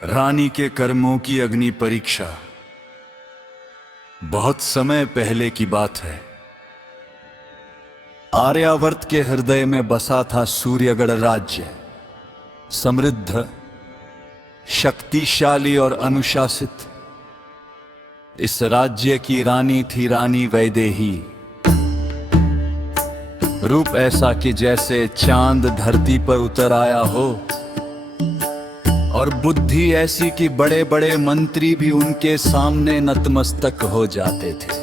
रानी के कर्मों की अग्नि परीक्षा। बहुत समय पहले की बात है। आर्यावर्त के हृदय में बसा था सूर्यगढ़ राज्य। समृद्ध, शक्तिशाली और अनुशासित। इस राज्य की रानी थी रानी वैदेही। रूप ऐसा कि जैसे चांद धरती पर उतर आया हो, और बुद्धि ऐसी कि बड़े बड़े मंत्री भी उनके सामने नतमस्तक हो जाते थे।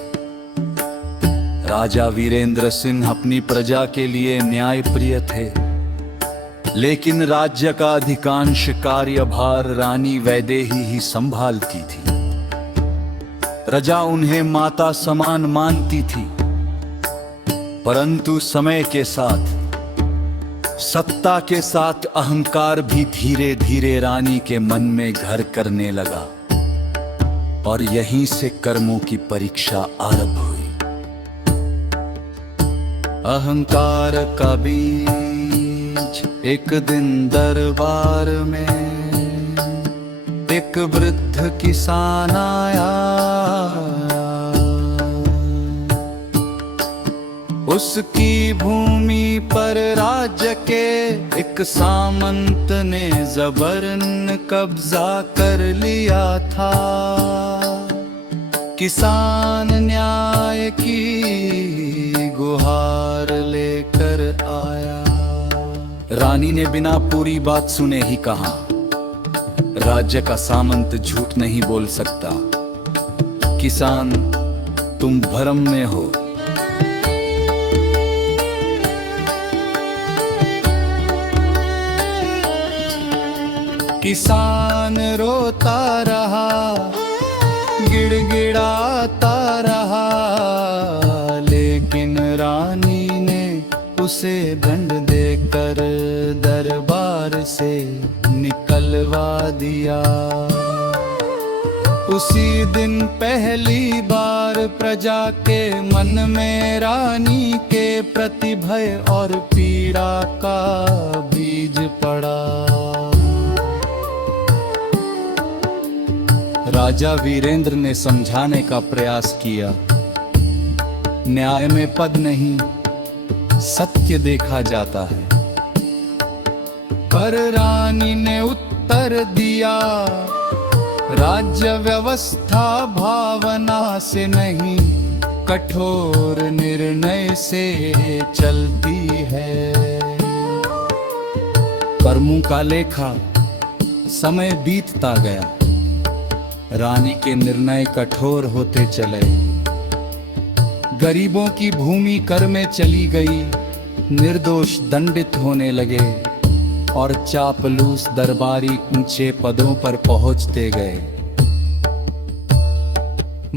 राजा वीरेंद्र सिंह अपनी प्रजा के लिए न्यायप्रिय थे, लेकिन राज्य का अधिकांश कार्यभार रानी वैदेही ही संभालती थी। प्रजा उन्हें माता समान मानती थी, परंतु समय के साथ, सत्ता के साथ अहंकार भी धीरे धीरे रानी के मन में घर करने लगा, और यहीं से कर्मों की परीक्षा आरंभ हुई। अहंकार का बीज। एक दिन दरबार में एक वृद्ध किसान आया। उसकी भूमि पर राज्य के एक सामंत ने जबरन कब्जा कर लिया था। किसान न्याय की गुहार लेकर आया। रानी ने बिना पूरी बात सुने ही कहा, राज्य का सामंत झूठ नहीं बोल सकता। किसान, तुम भ्रम में हो। किसान रोता रहा, गिड़गिड़ाता रहा, लेकिन रानी ने उसे दंड देकर दरबार से निकलवा दिया। उसी दिन पहली बार प्रजा के मन में रानी के प्रति भय और पीड़ा का बीज पड़ा। राजा वीरेंद्र ने समझाने का प्रयास किया, न्याय में पद नहीं, सत्य देखा जाता है। पर रानी ने उत्तर दिया, राज्य व्यवस्था भावना से नहीं, कठोर निर्णय से चलती है। कर्मों का लेखा। समय बीतता गया, रानी के निर्णय कठोर होते चले। गरीबों की भूमि कर में चली गई, निर्दोष दंडित होने लगे, और चापलूस दरबारी ऊंचे पदों पर पहुंचते गए।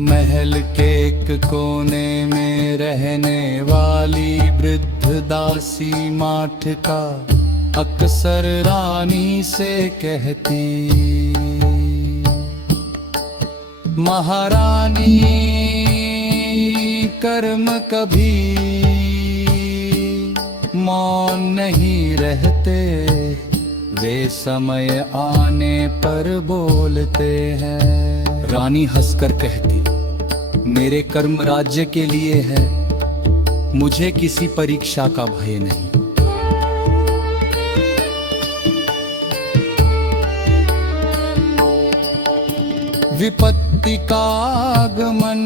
महल के एक कोने में रहने वाली वृद्ध दासी माठ का अक्सर रानी से कहती, महारानी, कर्म कभी मौन नहीं रहते, वे समय आने पर बोलते हैं। रानी हंसकर कहती, मेरे कर्म राज्य के लिए है, मुझे किसी परीक्षा का भय नहीं। विपत्ति का आगमन।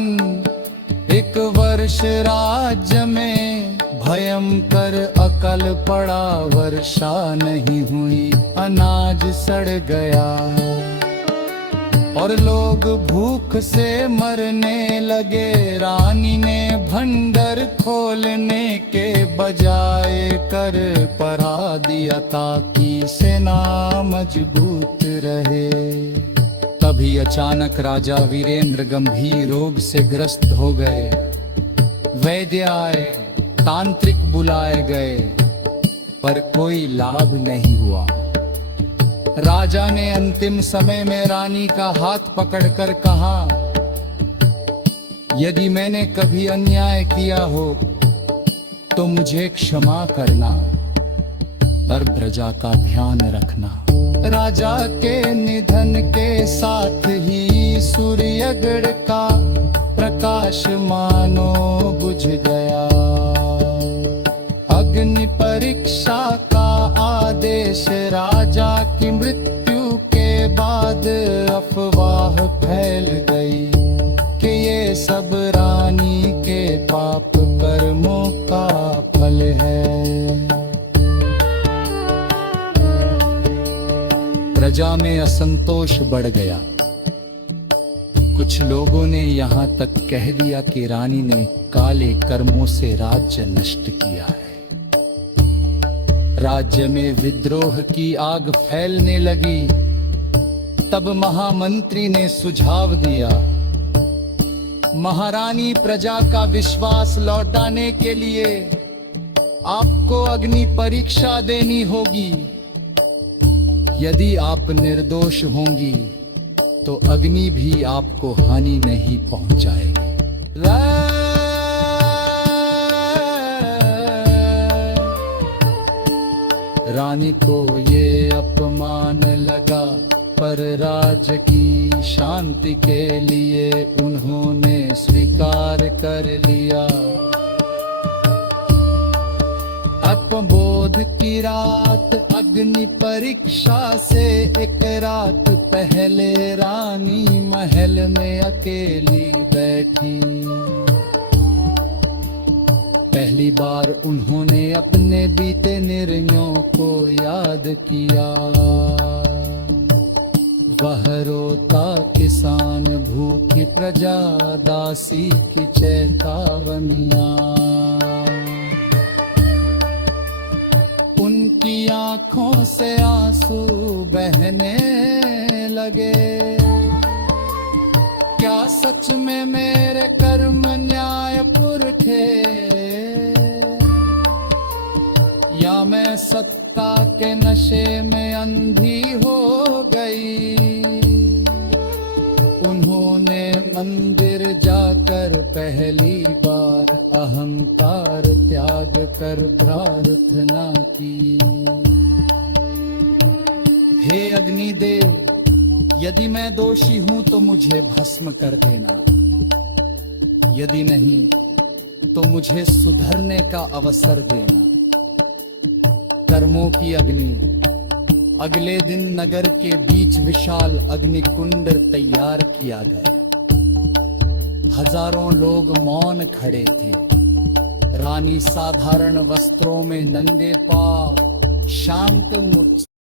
एक वर्ष राज्य में भयंकर अकाल पड़ा। वर्षा नहीं हुई, अनाज सड़ गया, और लोग भूख से मरने लगे। रानी ने भंडार खोलने के बजाय कर पड़ा दिया, ताकि सेना मजबूत रहे। तभी अचानक राजा वीरेंद्र गंभीर रोग से ग्रस्त हो गए। वैद्य आए, तांत्रिक बुलाए गए, पर कोई लाभ नहीं हुआ। राजा ने अंतिम समय में रानी का हाथ पकड़कर कहा, यदि मैंने कभी अन्याय किया हो तो मुझे क्षमा करना, पर प्रजा का ध्यान रखना। राजा के निधन साथ ही सूर्यगढ़ का प्रकाश मानो बुझ गया। अग्नि परीक्षा का आदेश, राजा की मृत्यु के बाद अफवाह फैल गई कि ये सब रानी के पाप कर्मों का फल है। प्रजा में असंतोष बढ़ गया। कुछ लोगों ने यहाँ तक कह दिया कि रानी ने काले कर्मों से राज्य नष्ट किया है। राज्य में विद्रोह की आग फैलने लगी। तब महामंत्री ने सुझाव दिया, महारानी, प्रजा का विश्वास लौटाने के लिए आपको अग्नि परीक्षा देनी होगी। यदि आप निर्दोष होंगी तो अग्नि भी आपको हानि नहीं पहुंचाएगी। रानी को ये अपमान लगा, पर राज्य की शांति के लिए उन्होंने स्वीकार कर लिया। अपबोध की रात, अग्नि परीक्षा से एक रात पहले रानी महल में अकेली बैठी। पहली बार उन्होंने अपने बीते निर्णयों को याद किया। वह रोता किसान, भूखी प्रजा, दासी की चेतावनियां। उनकी आंखों से आंसू बहने लगे। क्या सच में मेरे कर्म न्यायपुर थे, या मैं सत्ता के नशे में अंधी हो गई। उन्होंने मंदिर जाकर पहली बार अहंकार त्याग कर प्रार्थना की। हे अग्निदेव, यदि मैं दोषी हूं तो मुझे भस्म कर देना। यदि नहीं तो मुझे सुधरने का अवसर देना। कर्मों की अग्नि। अगले दिन नगर के बीच विशाल अग्निकुंड तैयार किया गया। हजारों लोग मौन खड़े थे। रानी साधारण वस्त्रों में नंगे पांव शांत मुझ